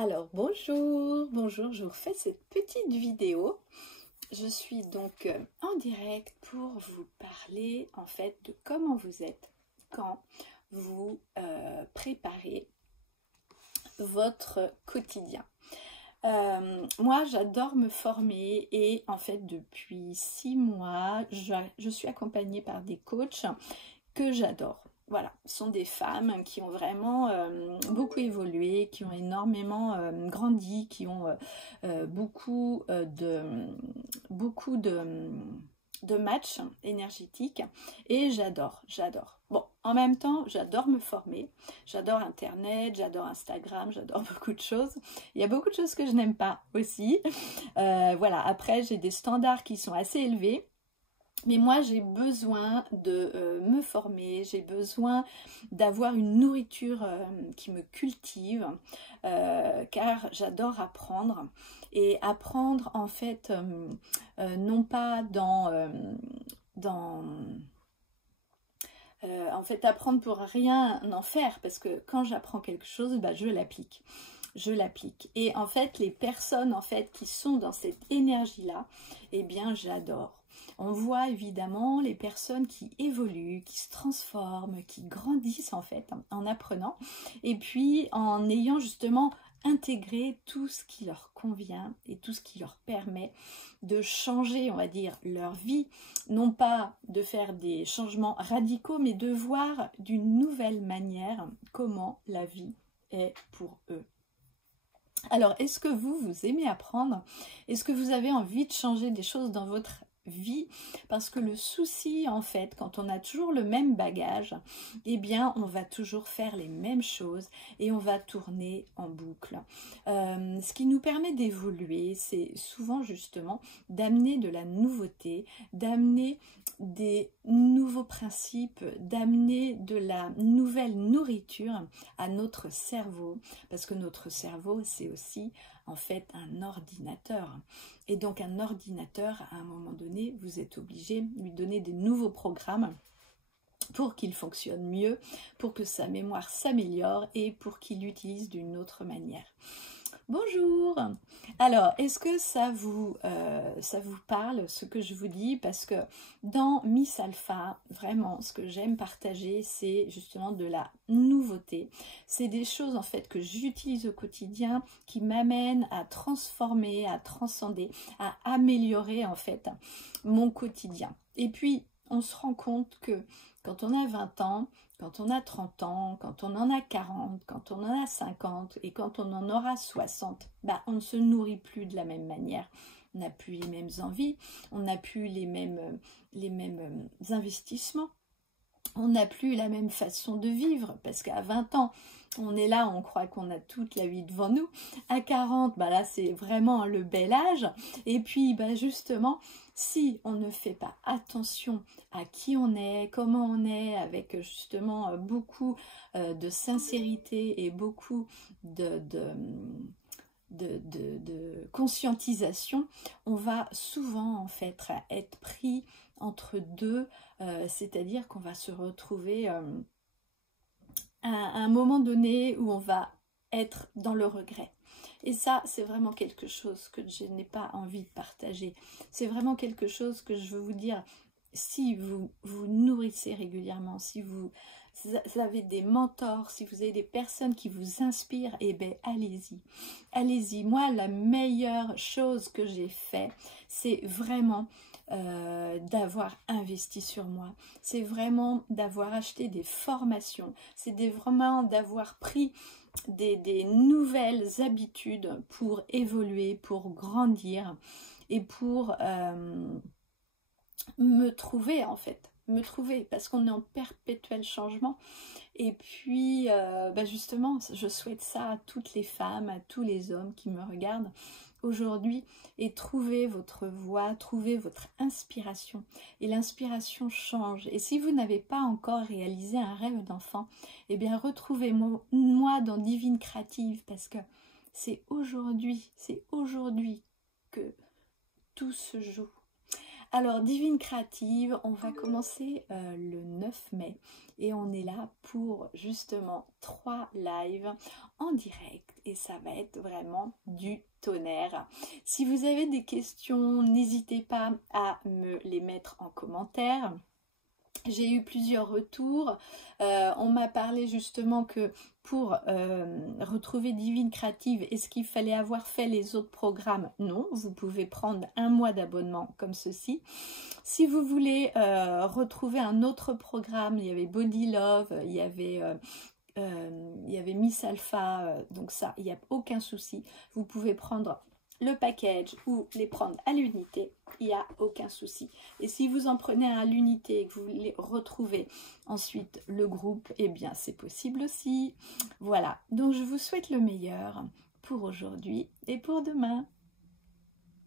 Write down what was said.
Alors bonjour, je vous refais cette petite vidéo. Je suis donc en direct pour vous parler en fait de comment vous êtes quand vous préparez votre quotidien. Moi j'adore me former et en fait depuis 6 mois je suis accompagnée par des coachs que j'adore. Voilà, ce sont des femmes qui ont vraiment beaucoup évolué, qui ont énormément grandi, qui ont beaucoup de matchs énergétiques et j'adore. Bon, en même temps, j'adore me former, j'adore Internet, j'adore Instagram, j'adore beaucoup de choses. Il y a beaucoup de choses que je n'aime pas aussi. Voilà, après, j'ai des standards qui sont assez élevés. Mais moi, j'ai besoin de me former, j'ai besoin d'avoir une nourriture qui me cultive, car j'adore apprendre. Et apprendre, en fait, non pas en fait, apprendre pour rien en faire, parce que quand j'apprends quelque chose, bah, je l'applique. Et en fait, les personnes en fait qui sont dans cette énergie-là, eh bien, j'adore. On voit évidemment les personnes qui évoluent, qui se transforment, qui grandissent en fait en apprenant et puis en ayant justement intégré tout ce qui leur convient et tout ce qui leur permet de changer, on va dire, leur vie, non pas de faire des changements radicaux, mais de voir d'une nouvelle manière comment la vie est pour eux. Alors, est-ce que vous aimez apprendre? Est-ce que vous avez envie de changer des choses dans votre vie? Parce que le souci, en fait, quand on a toujours le même bagage, eh bien, on va toujours faire les mêmes choses et on va tourner en boucle. Ce qui nous permet d'évoluer, c'est souvent justement d'amener de la nouveauté, d'amener des nouveaux principes, d'amener de la nouvelle nourriture à notre cerveau, parce que notre cerveau, c'est aussi en fait un ordinateur. Et donc un ordinateur, à un moment donné, vous êtes obligé de lui donner des nouveaux programmes pour qu'il fonctionne mieux, pour que sa mémoire s'améliore et pour qu'il l'utilise d'une autre manière. Bonjour! Alors, est-ce que ça vous parle, ce que je vous dis? Parce que dans Miss Alpha, vraiment, ce que j'aime partager, c'est justement de la nouveauté. C'est des choses, en fait, que j'utilise au quotidien, qui m'amènent à transformer, à transcender, à améliorer, en fait, mon quotidien. Et puis, on se rend compte que quand on a 20 ans, quand on a 30 ans, quand on en a 40, quand on en a 50 et quand on en aura 60, bah, on ne se nourrit plus de la même manière. On n'a plus les mêmes envies, on n'a plus les mêmes investissements, on n'a plus la même façon de vivre parce qu'à 20 ans, on est là, on croit qu'on a toute la vie devant nous. À 40, bah là, c'est vraiment le bel âge. Et puis, bah justement, si on ne fait pas attention à qui on est, comment on est, avec justement beaucoup de sincérité et beaucoup de conscientisation, on va souvent en fait être pris entre deux, c'est-à-dire qu'on va se retrouver à un moment donné où on va être dans le regret. Et ça, c'est vraiment quelque chose que je n'ai pas envie de partager. C'est vraiment quelque chose que je veux vous dire. Si vous vous nourrissez régulièrement, si vous avez des mentors, si vous avez des personnes qui vous inspirent, eh bien, allez-y. Allez-y. Moi, la meilleure chose que j'ai fait, c'est vraiment d'avoir investi sur moi. C'est vraiment d'avoir acheté des formations. C'est vraiment d'avoir pris des nouvelles habitudes pour évoluer, pour grandir et pour me trouver en fait. Me trouver parce qu'on est en perpétuel changement et puis bah justement je souhaite ça à toutes les femmes, à tous les hommes qui me regardent aujourd'hui et trouvez votre voie, trouvez votre inspiration et l'inspiration change. Et si vous n'avez pas encore réalisé un rêve d'enfant, eh bien retrouvez-moi dans Divine Créative parce que c'est aujourd'hui que tout se joue. Alors, Divine Créative, on va commencer le 9 mai et on est là pour justement 3 lives en direct et ça va être vraiment du tonnerre. Si vous avez des questions, n'hésitez pas à me les mettre en commentaire. J'ai eu plusieurs retours. On m'a parlé justement que pour retrouver Divine Créative, est-ce qu'il fallait avoir fait les autres programmes? Non, vous pouvez prendre un mois d'abonnement comme ceci. Si vous voulez retrouver un autre programme, il y avait Body Love, il y avait Miss Alpha, donc ça, il n'y a aucun souci. Vous pouvez prendre le package ou les prendre à l'unité, il n'y a aucun souci. Et si vous en prenez un à l'unité et que vous voulez retrouver ensuite le groupe, eh bien c'est possible aussi. Voilà, donc je vous souhaite le meilleur pour aujourd'hui et pour demain.